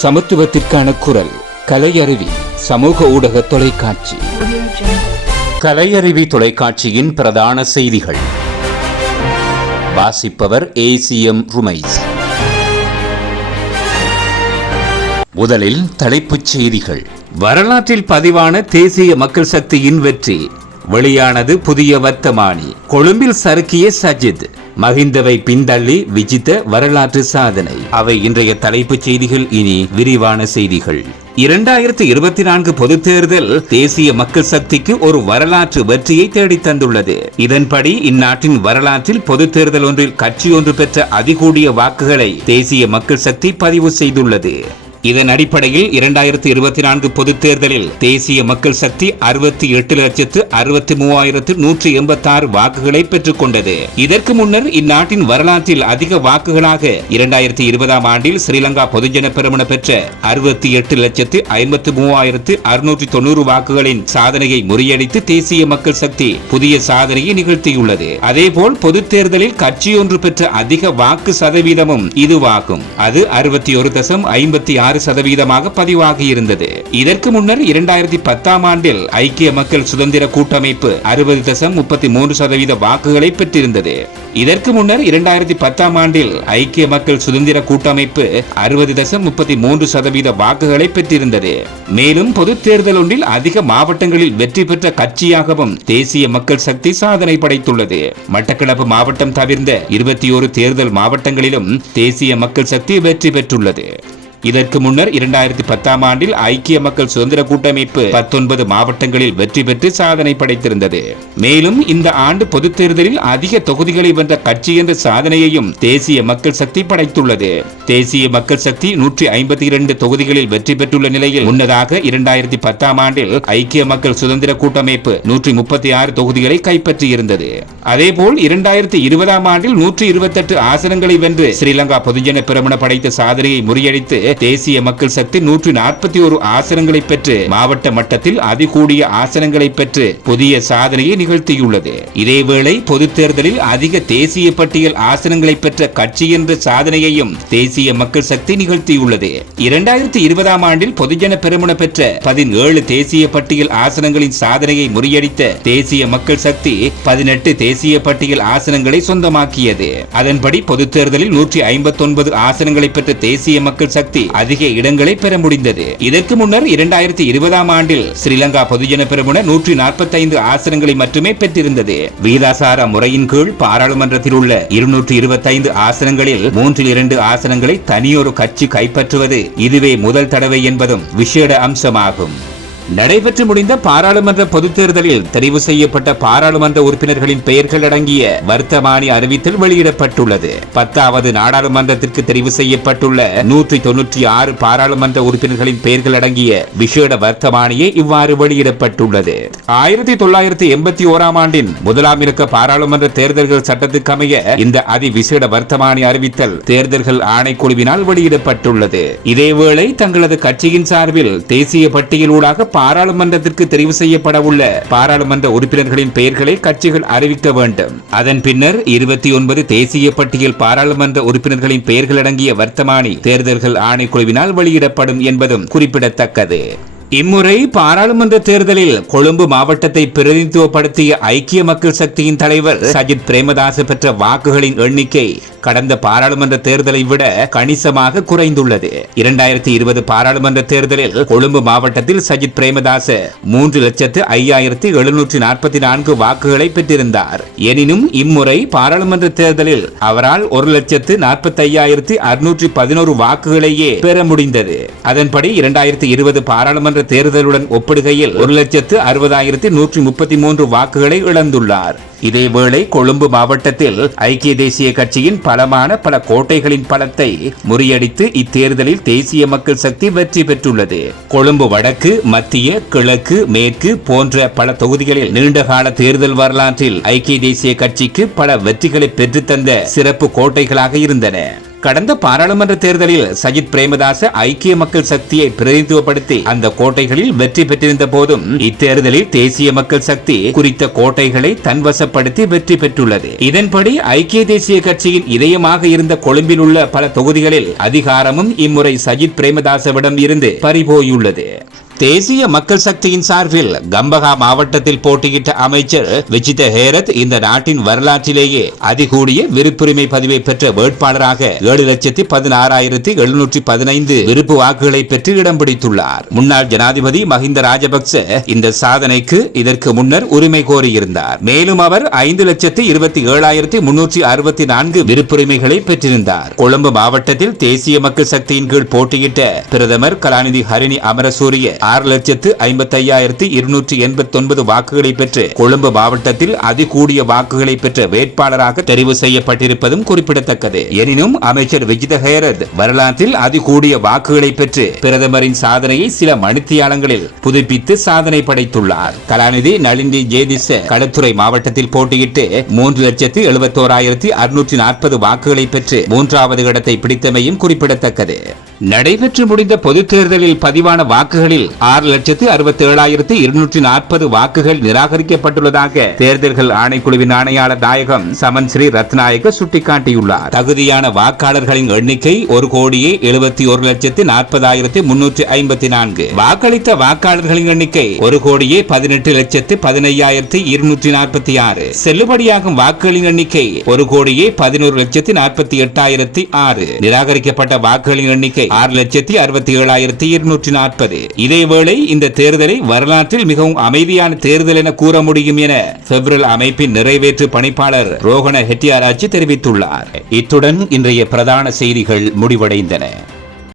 சமத்துவத்திற்கான குரல் கலையருவி சமூக ஊடக தொலைக்காட்சி. கலையருவி தொலைக்காட்சியின் பிரதான செய்திகள் வாசிப்பவர் ACM ருமைஸ். முதலில் தலைப்புச் செய்திகள். வரலாற்றில் பதிவான தேசிய மக்கள் சக்தியின் வெற்றி. வெளியானது புதிய வர்த்தமானி. கொழும்பில் சறுக்கிய சஜித், மஹிந்தவை பின்தள்ளி விஜித்த வரலாற்று சாதனை. அவை இன்றைய தலைப்புச் செய்திகள். இனி விரிவான செய்திகள். 2024 பொதுத் தேர்தல் தேசிய மக்கள் சக்திக்கு ஒரு வரலாற்று வெற்றியை தேடித் தந்துள்ளது. இதன்படி இந்நாட்டின் வரலாற்றில் பொதுத் தேர்தல் ஒன்றில் கட்சி ஒன்று பெற்ற அதிகூடிய வாக்குகளை தேசிய மக்கள் சக்தி பதிவு செய்துள்ளது. இதன் அடிப்படையில் 2024 பொதுத் தேர்தலில் தேசிய மக்கள் சக்தி 68,63,186 வாக்குகளை பெற்றுக் கொண்டது. இதற்கு முன்னர் இந்நாட்டின் வரலாற்றில் அதிக வாக்குகளாக 2020ஆம் ஆண்டில் ஸ்ரீலங்கா பொதுஜன பெரமுன பெற்ற 68,53,690 வாக்குகளின் சாதனையை முறியடித்து தேசிய மக்கள் சக்தி புதிய சாதனையை நிகழ்த்தியுள்ளது. அதேபோல் பொதுத் தேர்தலில் கட்சியொன்று பெற்ற அதிக வாக்கு சதவீதமும் இதுவாகும். அது 61.56% பதிவாகியிருந்தது. இதற்கு முன்னர் 2010ஆம் ஆண்டில் ஐக்கிய மக்கள் சுதந்திர கூட்டமைப்பு 60.33% வாக்குகளை பெற்றிருந்தது. இதற்கு முன்னர் 2010ஆம் ஆண்டில் ஐக்கிய மக்கள் சுதந்திர கூட்டமைப்பு 60.33% வாக்குகளை பெற்றிருந்தது. மேலும் பொதுத் தேர்தல் ஒன்றில் அதிக மாவட்டங்களில் வெற்றி பெற்ற கட்சியாகவும் தேசிய மக்கள் சக்தி சாதனை படைத்துள்ளது. மட்டக்களப்பு மாவட்டம் தவிர்ந்த 21 தேர்தல் மாவட்டங்களிலும் தேசிய மக்கள் சக்தி வெற்றி பெற்றுள்ளது. இதற்கு முன்னர் 2010ஆம் ஆண்டில் ஐக்கிய மக்கள் சுதந்திர கூட்டமைப்பு 19 மாவட்டங்களில் வெற்றி பெற்று சாதனை படைத்திருந்தது. மேலும் இந்த ஆண்டு பொதுத் தேர்தலில் அதிக தொகுதிகளை வென்ற கட்சி என்ற சாதனையையும் தேசிய மக்கள் சக்தி படைத்துள்ளது. தேசிய மக்கள் சக்தி 152 தொகுதிகளில் வெற்றி பெற்றுள்ள நிலையில் முன்னதாக 2010ஆம் ஆண்டில் ஐக்கிய மக்கள் சுதந்திர கூட்டமைப்பு 136 தொகுதிகளை கைப்பற்றியிருந்தது. அதேபோல் 2020ஆம் ஆண்டில் 128 ஆசனங்களை வென்று ஸ்ரீலங்கா பொதுஜன பெரமுன படைத்த சாதனையை முறியடித்து தேசிய மக்கள் சக்தி 141 ஆசனங்களை பெற்று மாவட்ட மட்டத்தில் அதிகூடிய ஆசனங்களை பெற்று புதிய சாதனையை நிகழ்த்தியுள்ளது. இதேவேளை பொதுத் தேர்தலில் அதிக தேசிய பட்டியல் ஆசனங்களை பெற்ற கட்சி என்ற சாதனையையும் தேசிய மக்கள் சக்தி நிகழ்த்தியுள்ளது. 2020ஆம் ஆண்டில் பொதுஜன பெரமுன பெற்ற 17 தேசிய பட்டியல் ஆசனங்களின் சாதனையை முறியடித்த தேசிய மக்கள் சக்தி 18 தேசிய பட்டியல் ஆசனங்களை சொந்தமாக்கியது. அதன்படி பொதுத் தேர்தலில் 159 ஆசனங்களை பெற்ற தேசிய மக்கள் சக்தி அதிக இடங்களை பெற முடிந்தது. இதற்கு முன்னர் 2020ஆம் ஆண்டில் ஸ்ரீலங்கா பொதுஜன பெரமுன 145 ஆசனங்களை மட்டுமே பெற்றிருந்தது. விகிதாசார முறையின் கீழ் பாராளுமன்றத்தில் உள்ள 225 ஆசனங்களில் 3/2 ஆசனங்களை தனியொரு கட்சி கைப்பற்றுவது இதுவே முதல் தடவை என்பதும் விசேட அம்சமாகும். நடைபெற்று முடிந்த பாராளுமன்ற பொதுத் தேர்தலில் தெரிவு செய்யப்பட்ட பாராளுமன்ற உறுப்பினர்களின் பெயர்கள் அடங்கிய வர்த்தமானி அறிவித்தல் வெளியிடப்பட்டுள்ளது. 10வது நாடாளுமன்றத்திற்கு தெரிவு செய்யப்பட்டுள்ள 196 பாராளுமன்ற உறுப்பினர்களின் பெயர்கள் அடங்கிய விசேட வர்த்தமானியே இவ்வாறு வெளியிடப்பட்டுள்ளது. 1981ஆம் ஆண்டின் முதலாம் இலக்க பாராளுமன்ற தேர்தல்கள் சட்டத்துக்கு அமைய இந்த அதிவிசேட வர்த்தமானி அறிவித்தல் தேர்தல்கள் ஆணைக்குழுவினால் வெளியிடப்பட்டுள்ளது. இதேவேளை தங்களது கட்சியின் சார்பில் தேசிய பட்டியலூடாக பாராளுமன்றத்திற்கு தெரிவு செய்யப்பட உள்ள பாராளுமன்ற உறுப்பினர்களின் பெயர்களை கட்சிகள் அறிவிக்க வேண்டும். அதன் பின்னர் 29 தேசிய பட்டியல் பாராளுமன்ற உறுப்பினர்களின் பெயர்கள் அடங்கிய வர்த்தமானி தேர்தல்கள் ஆணைக்குழுவினால் வெளியிடப்படும் என்பதும் குறிப்பிடத்தக்கது. இம்முறை பாராளுமன்ற தேர்தலில் கொழும்பு மாவட்டத்தை பிரதிநிதித்துவப்படுத்திய ஐக்கிய மக்கள் சக்தியின் தலைவர் சஜித் பிரேமதாச பெற்ற வாக்குகளின் எண்ணிக்கை கடந்த பாராளுமன்ற தேர்தலை விட கணிசமாக குறைந்துள்ளது. 2020 பாராளுமன்ற தேர்தலில் கொழும்பு மாவட்டத்தில் சஜித் பிரேமதாச 3,05,744 வாக்குகளை பெற்றிருந்தார். எனினும் இம்முறை பாராளுமன்ற தேர்தலில் அவரால் 1,45,611 வாக்குகளையே பெற முடிந்தது. அதன்படி 2020 பாராளுமன்ற தேர்தலுடன் ஒப்பிடுகையில் 1,60,133 வாக்குகளை இழந்துள்ளார். இதேவேளை கொழும்பு மாவட்டத்தில் ஐக்கிய தேசிய கட்சியின் பலமான பல கோட்டைகளின் பலத்தை முறியடித்து இத்தேர்தலில் தேசிய மக்கள் சக்தி வெற்றி பெற்றுள்ளது. கொழும்பு வடக்கு, மத்திய, கிழக்கு, மேற்கு போன்ற பல தொகுதிகளில் நீண்டகால தேர்தல் வரலாற்றில் ஐக்கிய தேசிய கட்சிக்கு பல வெற்றிகளை பெற்றுத்தந்த சிறப்பு கோட்டைகளாக இருந்தன. கடந்த பாராளுமன்ற தேர்தலில் சஜித் பிரேமதாச ஐக்கிய மக்கள் சக்தியை பிரதிநிதித்துவப்படுத்தி அந்த கோட்டைகளில் வெற்றி பெற்றிருந்த போதும் இத்தேர்தலில் தேசிய மக்கள் சக்தி குறித்த கோட்டைகளை தன்வசப்படுத்தி வெற்றி பெற்றுள்ளது. இதன்படி ஐக்கிய தேசிய கட்சியின் இதயமாக இருந்த கொழும்பில் உள்ள பல தொகுதிகளில் அதிகாரமும் இம்முறை சஜித் பிரேமதாசவிடம் இருந்து பறிபோயுள்ளது. தேசிய மக்கள் சக்தியின் சார்பில் கம்பஹா மாவட்டத்தில் போட்டியிட்ட அமைச்சர் விஜித ஹேரத் இந்த நாட்டின் வரலாற்றிலேயே அதிகூடிய விருப்புரிமை பதிவை பெற்ற வேட்பாளராக 7,16,715 விருப்பு வாக்குகளை பெற்று இடம் பிடித்துள்ளார். முன்னாள் ஜனாதிபதி மஹிந்த ராஜபக்ச இந்த சாதனைக்கு இதற்கு முன்னர் உரிமை கோரியிருந்தார். மேலும் அவர் 5,27,364 விருப்புரிமைகளை பெற்றிருந்தார். கொழும்பு மாவட்டத்தில் தேசிய மக்கள் சக்தியின் கீழ் போட்டியிட்ட பிரதமர் கலாநிதி ஹரிணி அமரசூரிய 6,55,289 வாக்குகளை பெற்று கொழும்பு மாவட்டத்தில் அதிகூடிய வாக்குகளை பெற்ற வேட்பாளராக தெரிவு செய்யப்பட்டிருப்பதும் குறிப்பிடத்தக்கது. எனினும் அமைச்சர் விஜித ஹேரத் வரலாற்றில் அதிகூடிய வாக்குகளை பெற்று பிரதமரின் சாதனையை சில மணித்தியாலங்களில் புதுப்பித்து சாதனை படைத்துள்ளார். கலாநிதி நளினி ஜேதிச களத்துறை மாவட்டத்தில் போட்டியிட்டு 3,71,640 வாக்குகளை பெற்று 3வது இடத்தை பிடித்தமையும் குறிப்பிடத்தக்கது. நடைபெற்று முடிந்த பொதுத் தேர்தலில் பதிவான வாக்குகளில் 6,67,240 வாக்குகள் நிராகரிக்கப்பட்டுள்ளதாக தேர்தல்கள் ஆணைக்குழுவின் ஆணையாளர் நாயகம் சமன் ஸ்ரீ ரத்நாயக சுட்டிக்காட்டியுள்ளார். தகுதியான வாக்காளர்களின் எண்ணிக்கை 1,70,40,354. வாக்களித்த வாக்காளர்களின் எண்ணிக்கை 1,18,15,246. செல்லுபடியாகும் வாக்குகளின் எண்ணிக்கை 1,11,48,6. நிராகரிக்கப்பட்ட வாக்குகளின் எண்ணிக்கை 6,67,240. இதேவேளை இந்த தேர்தலை வரலாற்றில் மிகவும் அமைதியான தேர்தல் என கூற முடியும் என பெப்ரல் அமைப்பின் நிறைவேற்று பணிப்பாளர் ரோஹண ஹெட்டியாராச்சி தெரிவித்துள்ளார். இத்துடன் இன்றைய பிரதான செய்திகள் முடிவடைந்தன.